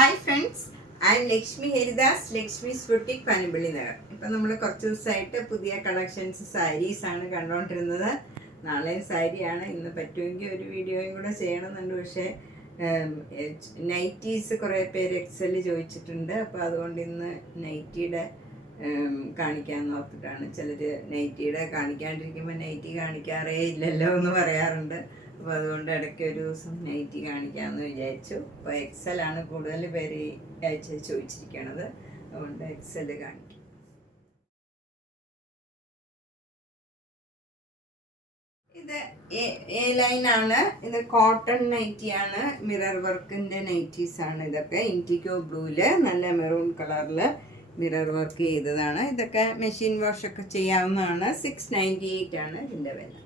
Hi friends, I M Lakshmi Haridas, Lakshmi's boutique Panampilly Nagar. ഇപ്പം നമ്മൾ കുറച്ച് ദിവസമായിട്ട് പുതിയ കളക്ഷൻസ് സാരീസാണ് കണ്ടുകൊണ്ടിരുന്നത്. നാളെയും സാരിയാണ്. ഇന്ന് പറ്റുമെങ്കിൽ ഒരു വീഡിയോയും കൂടെ ചെയ്യണമെന്നുണ്ട്. പക്ഷേ നൈറ്റീസ് കുറേ പേര് എക്സൽ ചോദിച്ചിട്ടുണ്ട്. അപ്പോൾ അതുകൊണ്ട് ഇന്ന് നൈറ്റിയുടെ കാണിക്കാമെന്ന് ഓർത്തിട്ടാണ്. ചിലർ നൈറ്റിയുടെ കാണിക്കാണ്ടിരിക്കുമ്പോൾ നൈറ്റി കാണിക്കാറേ ഇല്ലല്ലോ എന്ന് പറയാറുണ്ട്. അപ്പോൾ അതുകൊണ്ട് ഇടയ്ക്ക് ഒരു ദിവസം നൈറ്റി കാണിക്കാമെന്ന് വിചാരിച്ചു. അപ്പോൾ എക്സലാണ് കൂടുതൽ പേര് ഈ ആഴ്ച ചോദിച്ചിരിക്കണത്. അതുകൊണ്ട് എക്സൽ കാണിക്കും. ഇത് എ ലൈനാണ്. ഇത് കോട്ടൺ നൈറ്റിയാണ്. മിറർ വർക്കിൻ്റെ നൈറ്റീസാണ് ഇതൊക്കെ. ഇൻഡിഗോ ബ്ലൂവിൽ നല്ല മെറൂൺ കളറിൽ മിറർ വർക്ക് ചെയ്തതാണ്. ഇതൊക്കെ മെഷീൻ വാഷൊക്കെ ചെയ്യാവുന്നതാണ്. 698 ആണ് ഇതിൻ്റെ വില.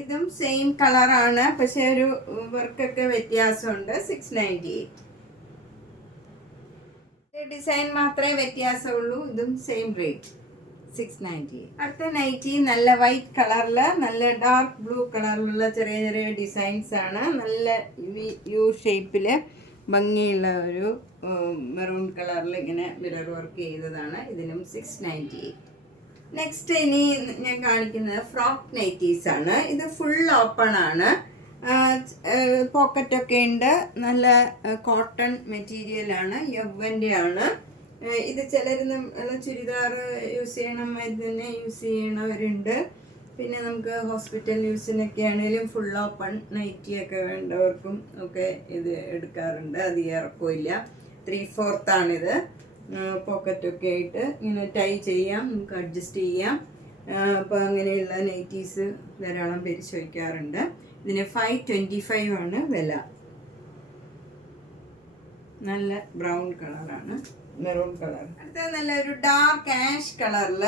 ഇതും സെയിം കളറാണ്, പക്ഷെ ഒരു വർക്കൊക്കെ വ്യത്യാസമുണ്ട്. 698. ഡിസൈൻ മാത്രമേ വ്യത്യാസമുള്ളൂ. ഇതും സെയിം റേറ്റ്, 698. അടുത്ത നൈറ്റി നല്ല വൈറ്റ് കളറിൽ നല്ല ഡാർക്ക് ബ്ലൂ കളറിലുള്ള ചെറിയ ചെറിയ ഡിസൈൻസ് ആണ്. നല്ല യു ഷേപ്പിൽ ഭംഗിയുള്ള ഒരു മെറൂൺ കളറിൽ ഇങ്ങനെ മിറർ വർക്ക് ചെയ്തതാണ്. ഇതിനും 698. നെക്സ്റ്റ് ഇനി ഞാൻ കാണിക്കുന്നത് ഫ്രോക്ക് നൈറ്റീസ് ആണ്. ഇത് ഫുൾ ഓപ്പൺ ആണ്. പോക്കറ്റൊക്കെ ഉണ്ട്. നല്ല കോട്ടൺ മെറ്റീരിയലാണ്. യവ്വൻ്റെ ആണ് ഇത്. ചിലർ ചുരിദാർ യൂസ് ചെയ്യണം, ഇതിനെ യൂസ് ചെയ്യണവരുണ്ട്. പിന്നെ നമുക്ക് ഹോസ്പിറ്റൽ യൂസിനൊക്കെ ആണെങ്കിലും ഫുൾ ഓപ്പൺ നൈറ്റിയൊക്കെ വേണ്ടവർക്കും ഒക്കെ ഇത് എടുക്കാറുണ്ട്. അത് ഇറക്കില്ല. 3/4 ആണിത്. പോക്കറ്റൊക്കെ ആയിട്ട് ഇങ്ങനെ ടൈ ചെയ്യാം, നമുക്ക് അഡ്ജസ്റ്റ് ചെയ്യാം. അപ്പോൾ അങ്ങനെയുള്ള നൈറ്റീസ് ധാരാളം പേര് ചോദിക്കാറുണ്ട്. ഇതിന് 525 ആണ് വില. നല്ല ബ്രൗൺ കളറാണ്, മെറൂൺ കളർ. അടുത്തത് നല്ല ഒരു ഡാർക്ക് ആഷ് കളറിൽ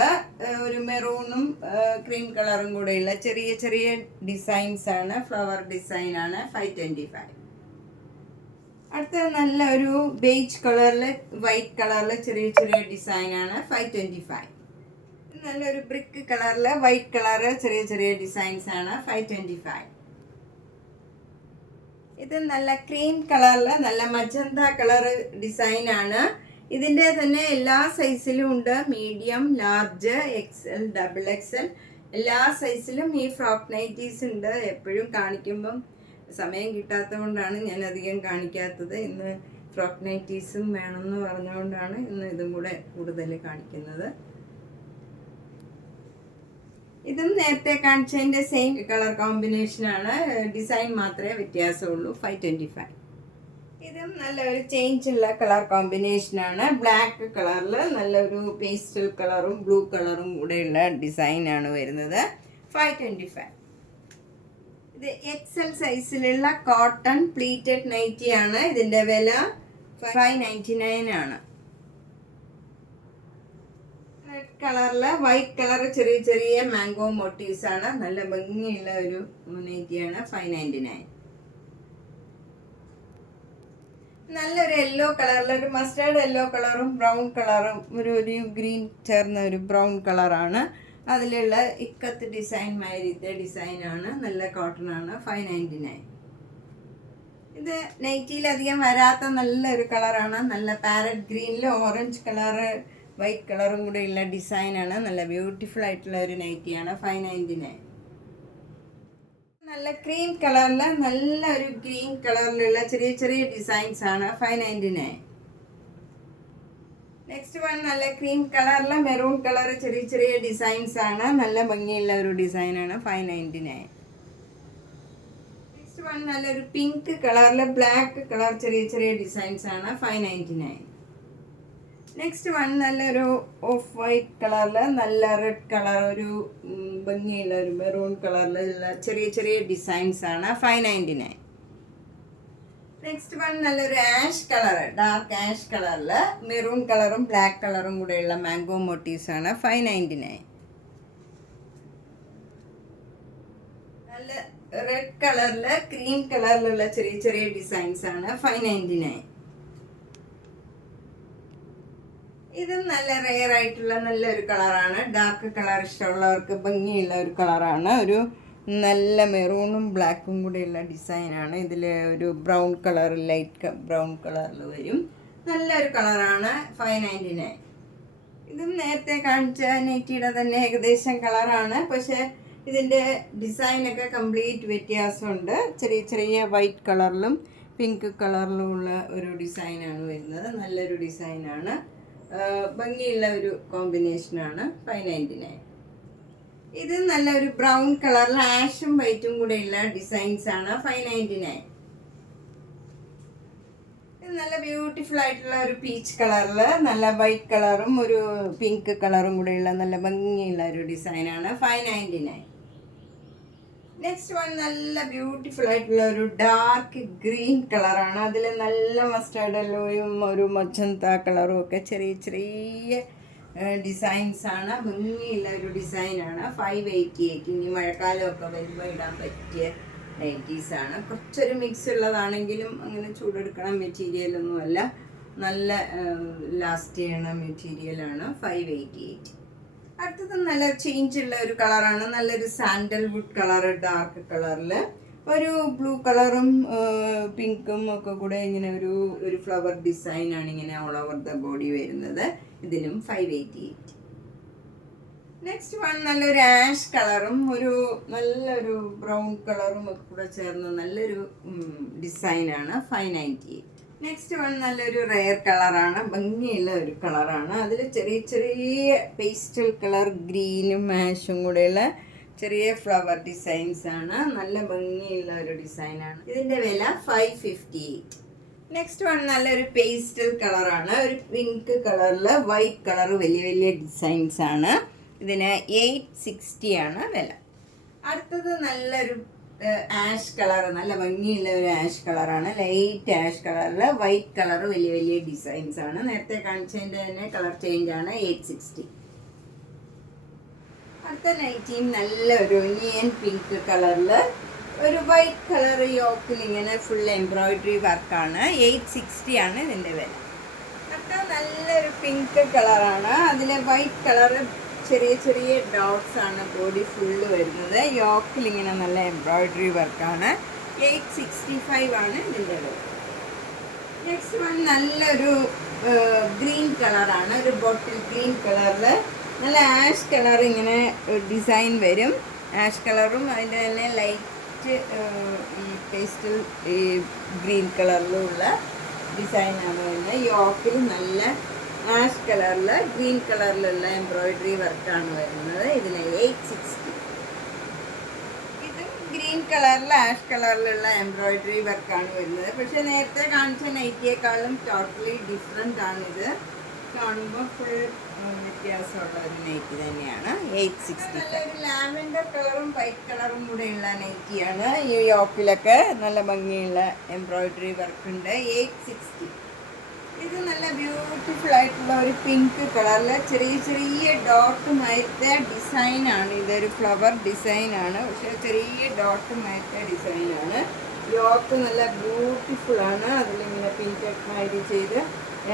ഒരു മെറൂണും ക്രീം കളറും കൂടെയുള്ള ചെറിയ ചെറിയ ഡിസൈൻസ് ആണ്. ഫ്ലവർ ഡിസൈൻ ആണ്. 525. അടുത്തത് നല്ല ഒരു ബേജ് കളറിൽ വൈറ്റ് കളറിൽ ചെറിയ ചെറിയ ഡിസൈനാണ്. 525. നല്ലൊരു ബ്രിക്ക് കളറിൽ വൈറ്റ് കളറ് ചെറിയ ചെറിയ ഡിസൈൻസ് ആണ്. 525. ഇത് നല്ല ക്രീം കളറിൽ നല്ല മജന്ത കളർ ഡിസൈനാണ്. ഇതിൻ്റെ തന്നെ എല്ലാ സൈസിലും ഉണ്ട്. മീഡിയം, ലാർജ്, XL, XXL എല്ലാ സൈസിലും ഈ ഫ്രോക്ക് നൈറ്റീസ് ഉണ്ട്. എപ്പോഴും കാണിക്കുമ്പം സമയം കിട്ടാത്തത് കൊണ്ടാണ് ഞാൻ അധികം കാണിക്കാത്തത്. ഇന്ന് ഫ്രോക്ക് നൈറ്റീസും വേണമെന്ന് പറഞ്ഞുകൊണ്ടാണ് ഇന്ന് ഇതും കൂടെ കൂടുതൽ കാണിക്കുന്നത്. ഇതും നേരത്തെ കാണിച്ചതിൻ്റെ സെയിം കളർ കോമ്പിനേഷനാണ്. ഡിസൈൻ മാത്രമേ വ്യത്യാസമുള്ളൂ. 525. ഇതും നല്ലൊരു ചേഞ്ചുള്ള കളർ കോമ്പിനേഷനാണ്. ബ്ലാക്ക് കളറിൽ നല്ലൊരു പേസ്റ്റൽ കളറും ബ്ലൂ കളറും കൂടെയുള്ള ഡിസൈനാണ് വരുന്നത്. 525. ഇത് XL സൈസിലുള്ള കോട്ടൺ പ്ലീറ്റഡ് നൈറ്റിയാണ്. ഇതിൻ്റെ വില 599 ആണ്. റെഡ് കളറിൽ വൈറ്റ് കളർ ചെറിയ ചെറിയ മാംഗോ മോട്ടീവ്സ് ആണ്. നല്ല ഭംഗിയുള്ള ഒരു നൈറ്റിയാണ്. 599. നല്ലൊരു യെല്ലോ കളറിൽ ഒരു മസ്റ്റേർഡ് യെല്ലോ കളറും ബ്രൗൺ കളറും ഒരു ഗ്രീൻ ചേർന്ന ഒരു ബ്രൗൺ കളറാണ്. അതിലുള്ള ഇക്കത്ത് ഡിസൈൻ മാതിരിത്തെ ഡിസൈനാണ്. നല്ല കോട്ടൺ ആണ്. 599. ഇത് നൈറ്റിയിൽ അധികം വരാത്ത നല്ലൊരു കളറാണ്. നല്ല പാരറ്റ് ഗ്രീനിൽ ഓറഞ്ച് കളറ് വൈറ്റ് കളറും കൂടെ ഉള്ള ഡിസൈനാണ്. നല്ല ബ്യൂട്ടിഫുൾ ആയിട്ടുള്ള ഒരു നൈറ്റിയാണ്. 599. നല്ല ക്രീം കളറിൽ നല്ല ഒരു ഗ്രീൻ കളറിലുള്ള ചെറിയ ചെറിയ ഡിസൈൻസ് ആണ്. 599. നെക്സ്റ്റ് വൺ നല്ല ക്രീം കളറിൽ മെറൂൺ കളർ ചെറിയ ചെറിയ ഡിസൈൻസ് ആണ്. നല്ല ഭംഗിയുള്ള ഒരു ഡിസൈനാണ്. 599. നെക്സ്റ്റ് വൺ നല്ലൊരു പിങ്ക് കളറിൽ ബ്ലാക്ക് കളർ ചെറിയ ചെറിയ ഡിസൈൻസ് ആണ്. 599. നെക്സ്റ്റ് വൺ നല്ലൊരു ഓഫ് വൈറ്റ് കളറിൽ നല്ല റെഡ് കളർ ഒരു ഭംഗിയുള്ള ഒരു മെറൂൺ കളറിലുള്ള ചെറിയ ചെറിയ ഡിസൈൻസ് ആണ്. 599. നെക്സ്റ്റ് വൺ നല്ലൊരു ആഷ് കളർ, ഡാർക്ക് ആഷ് കളറിൽ മെറൂൺ കളറും ബ്ലാക്ക് കളറും കൂടെയുള്ള മാംഗോ മോട്ടീവ്സ് ആണ്. 599. നല്ല റെഡ് കളറിൽ ക്രീം കളറിലുള്ള ചെറിയ ചെറിയ ഡിസൈൻസ് ആണ്. 599. ഇതും നല്ല റെയർ ആയിട്ടുള്ള നല്ലൊരു കളറാണ്. ഡാർക്ക് കളർ ഇഷ്ടമുള്ളവർക്ക് ഭംഗിയുള്ള ഒരു കളറാണ്. ഒരു നല്ല മെറൂണും ബ്ലാക്കും കൂടെയുള്ള ഡിസൈനാണ്. ഇതിൽ ഒരു ബ്രൗൺ കളർ, ലൈറ്റ് ബ്രൗൺ കളറിൽ വരും. നല്ലൊരു കളറാണ്. 599. ഇതും നേരത്തെ കാണിച്ച നെറ്റിയുടെ തന്നെ ഏകദേശം കളറാണ്. പക്ഷേ ഇതിൻ്റെ ഡിസൈനൊക്കെ കംപ്ലീറ്റ് വ്യത്യാസമുണ്ട്. ചെറിയ ചെറിയ വൈറ്റ് കളറിലും പിങ്ക് കളറിലുമുള്ള ഒരു ഡിസൈനാണ് വരുന്നത്. നല്ലൊരു ഡിസൈനാണ്. ഭംഗിയുള്ള ഒരു കോമ്പിനേഷനാണ്. 599. ഇത് നല്ലൊരു ബ്രൗൺ കളറിൽ ആഷും വൈറ്റും കൂടെയുള്ള ഡിസൈൻസാണ്. 599. ഇത് നല്ല ബ്യൂട്ടിഫുൾ ആയിട്ടുള്ള ഒരു പീച്ച് കളറിൽ നല്ല വൈറ്റ് കളറും ഒരു പിങ്ക് കളറും കൂടെയുള്ള നല്ല ഭംഗിയുള്ള ഒരു ഡിസൈനാണ്. 599. നെക്സ്റ്റ് വൺ നല്ല ബ്യൂട്ടിഫുൾ ആയിട്ടുള്ള ഒരു ഡാർക്ക് ഗ്രീൻ കളറാണ്. അതിൽ നല്ല മസ്റ്റേർഡ് യെല്ലോയും ഒരു മജന്ത കളറും ഒക്കെ ചെറിയ ചെറിയ ഡിസൈൻസാണ്. ഭംഗിയുള്ള ഒരു ഡിസൈനാണ്. 588. ഇനി മഴക്കാലമൊക്കെ വരുമ്പോൾ ഇടാൻ പറ്റിയ നൈറ്റീസാണ്. കുറച്ചൊരു മിക്സ് ഉള്ളതാണെങ്കിലും അങ്ങനെ ചൂടെടുക്കണ മെറ്റീരിയലൊന്നുമല്ല. നല്ല ലാസ്റ്റ് ചെയ്യണ മെറ്റീരിയലാണ്. 588. അടുത്തത് നല്ല ചേഞ്ച് ഉള്ള ഒരു കളറാണ്. നല്ലൊരു സാൻഡൽവുഡ് കളർ, ഡാർക്ക് കളറിൽ ഒരു ബ്ലൂ കളറും പിങ്കും ഒക്കെ കൂടെ ഇങ്ങനെ ഒരു ഫ്ലവർ ഡിസൈനാണ് ഇങ്ങനെ ഓൾ ഓവർ ദ ബോഡി വരുന്നത്. ഇതിനും 588. നെക്സ്റ്റ് വൺ നല്ലൊരു ആഷ് കളറും ഒരു നല്ലൊരു ബ്രൗൺ കളറും ഒക്കെ കൂടെ ചേർന്ന് നല്ലൊരു ഡിസൈനാണ്. 598. നെക്സ്റ്റ് വൺ നല്ലൊരു റെയർ കളറാണ്. ഭംഗിയുള്ള ഒരു കളറാണ്. അതിൽ ചെറിയ ചെറിയ പേസ്റ്റൽ കളർ ഗ്രീനും ആഷും കൂടെയുള്ള ചെറിയ ഫ്ലവർ ഡിസൈൻസാണ്. നല്ല ഭംഗിയുള്ള ഒരു ഡിസൈനാണ്. ഇതിൻ്റെ വില 558. നെക്സ്റ്റ് വൺ നല്ലൊരു പേസ്റ്റൽ കളറാണ്. ഒരു പിങ്ക് കളറിൽ വൈറ്റ് കളർ വലിയ വലിയ ഡിസൈൻസാണ്. ഇതിന് 860 ആണ് വില. അടുത്തത് നല്ലൊരു ആഷ് കളർ, നല്ല ഭംഗിയുള്ള ഒരു ആഷ് കളറാണ്. ലൈറ്റ് ആഷ് കളറിൽ വൈറ്റ് കളർ വലിയ വലിയ ഡിസൈൻസാണ്. നേരത്തെ കാണിച്ചതിൻ്റെ തന്നെ കളർ ചേഞ്ചാണ്. 860. അടുത്ത നൈറ്റിയും നല്ലൊരു നിയൻ പിങ്ക് കളറിൽ ഒരു വൈറ്റ് കളർ യോക്കിൽ ഇങ്ങനെ ഫുൾ എംബ്രോയിഡറി വർക്കാണ്. 860 ആണ് ഇതിൻ്റെ വില. അടുത്ത നല്ലൊരു പിങ്ക് കളറാണ്. അതിൽ വൈറ്റ് കളർ ചെറിയ ചെറിയ ഡോട്ട്സ് ആണ് ബോഡി ഫുള്ള് വരുന്നത്. യോക്കിൽ ഇങ്ങനെ നല്ല എംബ്രോയിഡറി വർക്കാണ്. 865 ആണ് ഇതിൻ്റെ വില. നെക്സ്റ്റ് വൺ നല്ലൊരു ഗ്രീൻ കളറാണ്. ഒരു ബോട്ടിൽ ഗ്രീൻ കളറിൽ നല്ല ആഷ് കളർ ഇങ്ങനെ ഡിസൈൻ വരും. ആഷ് കളറും അതിൻ്റെ തന്നെ ലൈറ്റ് ഈ പേസ്റ്റൽ ഗ്രീൻ കളറിലുള്ള ഡിസൈനാണ് വരുന്നത്. യോക്കിൽ നല്ല ആഷ് കളറിൽ ഗ്രീൻ കളറിലുള്ള എംബ്രോയിഡറി വർക്കാണ് വരുന്നത്. ഇതിന് 860. ഇത് ഗ്രീൻ കളറിൽ ആഷ് കളറിലുള്ള എംബ്രോയിഡറി വർക്കാണ് വരുന്നത്. പക്ഷേ നേരത്തെ കാണിച്ച നൈറ്റിയേക്കാളും ടോട്ടലി ഡിഫറെൻ്റ് ആണിത്. കാണുമ്പോൾ ഫുൾ വ്യത്യാസമുള്ള ഒരു നൈറ്റി തന്നെയാണ്. 860. ഒരു ലാവൻഡർ കളറും വൈറ്റ് കളറും കൂടെയുള്ള നൈറ്റിയാണ്. ഈ യോക്കിലൊക്കെ നല്ല ഭംഗിയുള്ള എംബ്രോയിഡറി വർക്കുണ്ട്. 860. ഇത് നല്ല ബ്യൂട്ടിഫുൾ ആയിട്ടുള്ള ഒരു പിങ്ക് കളറിൽ ചെറിയ ചെറിയ ഡോട്ടുമായിട്ട് ഡിസൈനാണ്. ഇതൊരു ഫ്ലവർ ഡിസൈനാണ്. പക്ഷേ ചെറിയ ഡോട്ടുമായിട്ട് ഡിസൈനാണ്. യോക്ക് നല്ല ബ്യൂട്ടിഫുൾ ആണ്. അതിലിങ്ങനെ പിങ്ക് ഒക്കെ ചെയ്ത്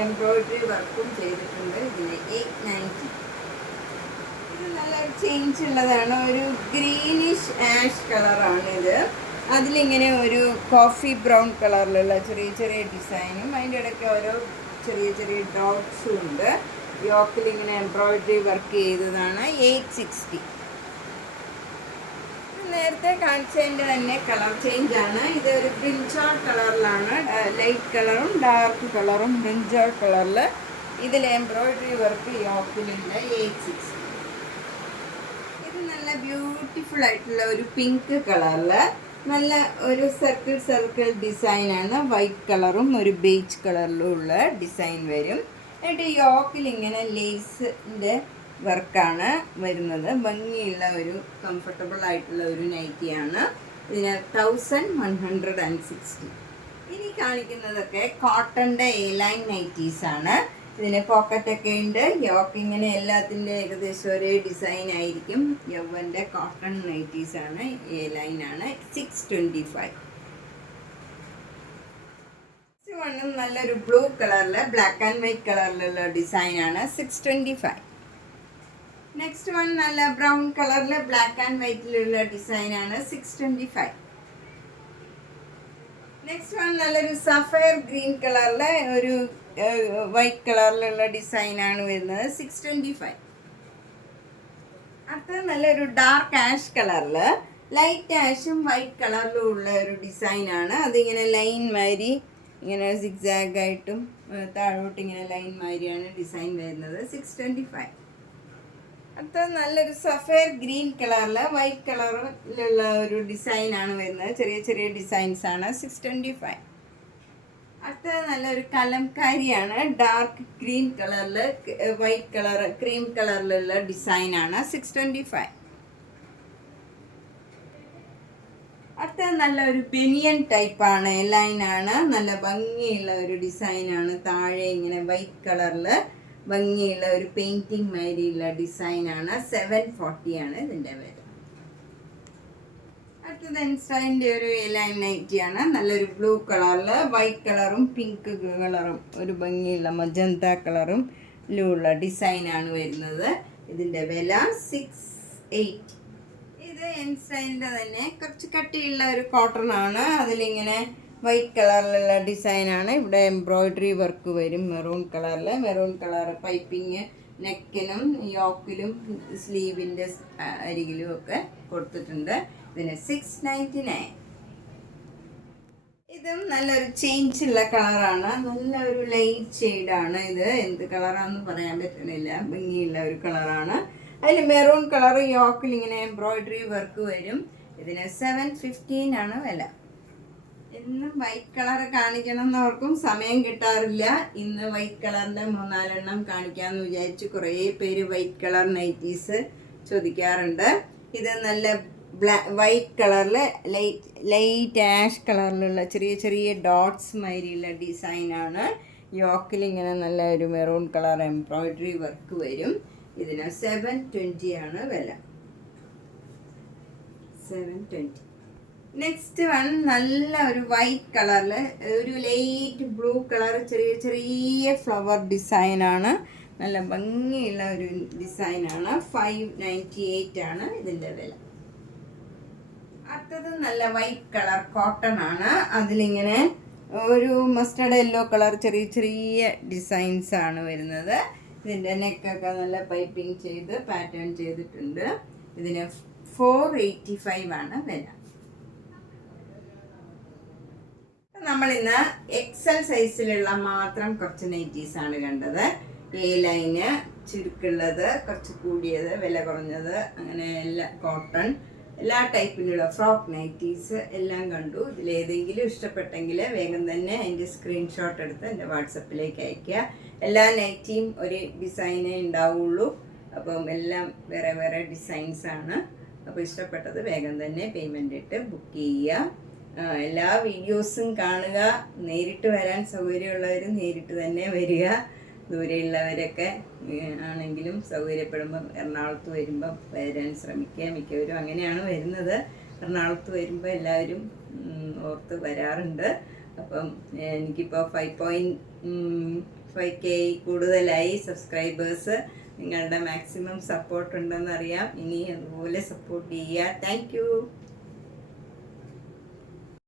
എംബ്രോയിഡറി വർക്കും ചെയ്തിട്ടുണ്ട്. ഇതിന് 890. ഇത് നല്ലൊരു ചേഞ്ച് ഉള്ളതാണ്. ഒരു ഗ്രീനിഷ് ആഷ് കളറാണിത്. അതിലിങ്ങനെ ഒരു കോഫി ബ്രൗൺ കളറിലുള്ള ചെറിയ ചെറിയ ഡിസൈനും അതിൻ്റെ ഇടയ്ക്ക് ഓരോ ചെറിയ ചെറിയ ഡോട്ട്സും ഉണ്ട്. യോക്കിലിങ്ങനെ എംബ്രോയിഡറി വർക്ക് ചെയ്തതാണ്. 860. നേരത്തെ കാണിച്ചതിൻ്റെ തന്നെ കളർ ചേഞ്ചാണ്. ഇതൊരു ബ്രിഞ്ചോൾ കളറിലാണ്. ലൈറ്റ് കളറും ഡാർക്ക് കളറും ബ്രിഞ്ചോൾ കളറിൽ ഇതിൽ എംബ്രോയിഡറി വർക്ക് യോക്കിലുണ്ട്. 860. ഇത് നല്ല ബ്യൂട്ടിഫുൾ ആയിട്ടുള്ള ഒരു പിങ്ക് കളറിൽ നല്ല ഒരു സർക്കിൾ ഡിസൈനാണ്. വൈറ്റ് കളറും ഒരു ബേജ് കളറിലും ഉള്ള ഡിസൈൻ വരും. എന്നിട്ട് യോക്കിൽ ഇങ്ങനെ ലേസിൻ്റെ വർക്കാണ് വരുന്നത്. ഭംഗിയുള്ള ഒരു കംഫർട്ടബിൾ ആയിട്ടുള്ള ഒരു നൈറ്റിയാണ്. ഇതിന് 1160. ഇനി കാണിക്കുന്നതൊക്കെ കോട്ടൻ്റെ എ-ലൈൻ നൈറ്റീസാണ്. ഇതിന് പോക്കറ്റൊക്കെ ഉണ്ട്. യോക്ക് ഇങ്ങനെ എല്ലാത്തിൻ്റെ ഏകദേശം ഒരേ ഡിസൈൻ ആയിരിക്കും. യവ്വൻ്റെ കോട്ടൺ നൈറ്റീസാണ്. എ-ലൈനാണ്. 625. വണ്ണും നല്ലൊരു ബ്ലൂ കളറിൽ ബ്ലാക്ക് ആൻഡ് വൈറ്റ് കളറിലുള്ള ഡിസൈനാണ്. 625. നെക്സ്റ്റ് വൺ നല്ല ബ്രൗൺ കളറിൽ ബ്ലാക്ക് ആൻഡ് വൈറ്റിലുള്ള ഡിസൈനാണ് 625. നെക്സ്റ്റ് വൺ നല്ലൊരു സഫയർ ഗ്രീൻ കളറിലെ ഒരു വൈറ്റ് കളറിലുള്ള ഡിസൈനാണ് വരുന്നത് 625. അടുത്തത് നല്ലൊരു ഡാർക്ക് ആഷ് കളറിൽ ലൈറ്റ് ആഷും വൈറ്റ് കളറിലും ഉള്ള ഒരു ഡിസൈനാണ്. അതിങ്ങനെ ലൈൻ മാതിരി ഇങ്ങനെ സിഗ്സാഗായിട്ടും താഴോട്ട് ഇങ്ങനെ ലൈൻ മാതിരിയാണ് ഡിസൈൻ വരുന്നത് 625. അടുത്തത് നല്ലൊരു സഫയർ ഗ്രീൻ കളറിൽ വൈറ്റ് കളറിലുള്ള ഒരു ഡിസൈനാണ് വരുന്നത്. ചെറിയ ചെറിയ ഡിസൈൻസാണ് 625. അടുത്തത് നല്ലൊരു കലംകാരിയാണ്. ഡാർക്ക് ഗ്രീൻ കളറിൽ വൈറ്റ് കളർ ക്രീം കളറിലുള്ള ഡിസൈനാണ് 625. അടുത്തത് നല്ലൊരു ബെനിയൻ ടൈപ്പാണ്, ലൈനാണ്. നല്ല ഭംഗിയുള്ള ഒരു ഡിസൈനാണ്. താഴെ ഇങ്ങനെ വൈറ്റ് കളറിൽ ഭംഗിയുള്ള ഒരു പെയിൻറ്റിങ് മാതിരിയുള്ള ഡിസൈനാണ് 740 ആണ് ഇതിൻ്റെ വില. അടുത്തത് എൻസ്റ്റൈൻ്റെ ഒരു ലൈൻ നൈറ്റിയാണ്. നല്ലൊരു ബ്ലൂ കളറിൽ വൈറ്റ് കളറും പിങ്ക് കളറും ഒരു ഭംഗിയുള്ള മജന്ത കളറും ഉള്ള ഡിസൈനാണ് വരുന്നത്. ഇതിൻ്റെ വില 680. ഇത് എൻസ്റ്റൈൻ്റെ തന്നെ കുറച്ച് കട്ടിയുള്ള ഒരു കോട്ടൺ ആണ്. അതിലിങ്ങനെ വൈറ്റ് കളറിലുള്ള ഡിസൈനാണ്. ഇവിടെ എംബ്രോയ്ഡറി വർക്ക് വരും മെറൂൺ കളറിൽ. മെറൂൺ കളർ പൈപ്പിങ് നെക്കിനും യോക്കിലും സ്ലീവിൻ്റെ അരികിലും ഒക്കെ കൊടുത്തിട്ടുണ്ട്. ഇതിന് 699. ഇതും നല്ലൊരു ചേഞ്ചുള്ള കളറാണ്. നല്ലൊരു ലൈറ്റ് ഷെയ്ഡാണ് ഇത്. എന്ത് കളറാണെന്ന് പറയാൻ പറ്റണില്ല. ഭംഗിയുള്ള ഒരു കളറാണ്. അതിൽ മെറൂൺ കളർ യോക്കിൽ ഇങ്ങനെ എംബ്രോയ്ഡറി വർക്ക് വരും. ഇതിന് 715 ആണ് വില. ഇന്ന് വൈറ്റ് കളർ കാണിക്കണം എന്നവർക്കും സമയം കിട്ടാറില്ല. ഇന്ന് വൈറ്റ് കളറിൻ്റെ 3-4 എണ്ണം കാണിക്കാമെന്ന് വിചാരിച്ച് കുറേ പേര് വൈറ്റ് കളർ നൈറ്റീസ് ചോദിക്കാറുണ്ട്. ഇത് നല്ല വൈറ്റ് കളറിൽ ലൈറ്റ് ആഷ് കളറിലുള്ള ചെറിയ ചെറിയ ഡോട്ട്സ് മാതിരിയുള്ള ഡിസൈനാണ്. യോക്കിൽ ഇങ്ങനെ നല്ല ഒരു മെറൂൺ കളർ എംബ്രോയ്ഡറി വർക്ക് വരും. ഇതിന് 720 ആണ് വില. 720. നെക്സ്റ്റ് വൺ നല്ല ഒരു വൈറ്റ് കളറിൽ ഒരു ലൈറ്റ് ബ്ലൂ കളർ ചെറിയ ചെറിയ ഫ്ലവർ ഡിസൈനാണ്. നല്ല ഭംഗിയുള്ള ഒരു ഡിസൈനാണ്. 598 ആണ് ഇതിൻ്റെ വില. അടുത്തത് നല്ല വൈറ്റ് കളർ കോട്ടൺ ആണ്. അതിലിങ്ങനെ ഒരു മസ്റ്റർഡ് യെല്ലോ കളർ ചെറിയ ചെറിയ ഡിസൈൻസ് ആണ് വരുന്നത്. ഇതിൻ്റെ നെക്കൊക്കെ നല്ല പൈപ്പിംഗ് ചെയ്ത് പാറ്റേൺ ചെയ്തിട്ടുണ്ട്. ഇതിന് 485 ആണ് വില. നമ്മളിന്ന് എക്സൽ സൈസിലുള്ള മാത്രം കുറച്ച് നൈറ്റീസാണ് കണ്ടത്. എ ലൈന്, ചുരുക്കുള്ളത്, കുറച്ച് കൂടിയത്, വില കുറഞ്ഞത്, അങ്ങനെ എല്ലാ കോട്ടൺ എല്ലാ ടൈപ്പിലുള്ള ഫ്രോക്ക് നൈറ്റീസ് എല്ലാം കണ്ടു. ഇതിലേതെങ്കിലും ഇഷ്ടപ്പെട്ടെങ്കിൽ വേഗം തന്നെ അതിൻ്റെ സ്ക്രീൻഷോട്ട് എടുത്ത് എൻ്റെ വാട്സപ്പിലേക്ക് അയയ്ക്കുക. എല്ലാ നൈറ്റിയും ഒരു ഡിസൈനേ ഉണ്ടാവുള്ളൂ. അപ്പം എല്ലാം വേറെ വേറെ ഡിസൈൻസാണ്. അപ്പോൾ ഇഷ്ടപ്പെട്ടത് വേഗം തന്നെ പേയ്മെൻ്റ് ഇട്ട് ബുക്ക് ചെയ്യുക. എല്ലാ വീഡിയോസും കാണുക. നേരിട്ട് വരാൻ സൗകര്യമുള്ളവർ നേരിട്ട് തന്നെ വരിക. ദൂരെയുള്ളവരൊക്കെ ആണെങ്കിലും സൗകര്യപ്പെടുമ്പം എറണാകുളത്ത് വരുമ്പം വരാൻ ശ്രമിക്കുക. മിക്കവരും അങ്ങനെയാണ് വരുന്നത്. എറണാകുളത്ത് വരുമ്പോൾ എല്ലാവരും ഓർത്ത് വരാറുണ്ട്. അപ്പം എനിക്കിപ്പോൾ 5.5K കൂടുതലായി സബ്സ്ക്രൈബേഴ്സ്. നിങ്ങളുടെ മാക്സിമം സപ്പോർട്ട് ഉണ്ടെന്നറിയാം. ഇനി അതുപോലെ സപ്പോർട്ട് ചെയ്യുക. Thank you.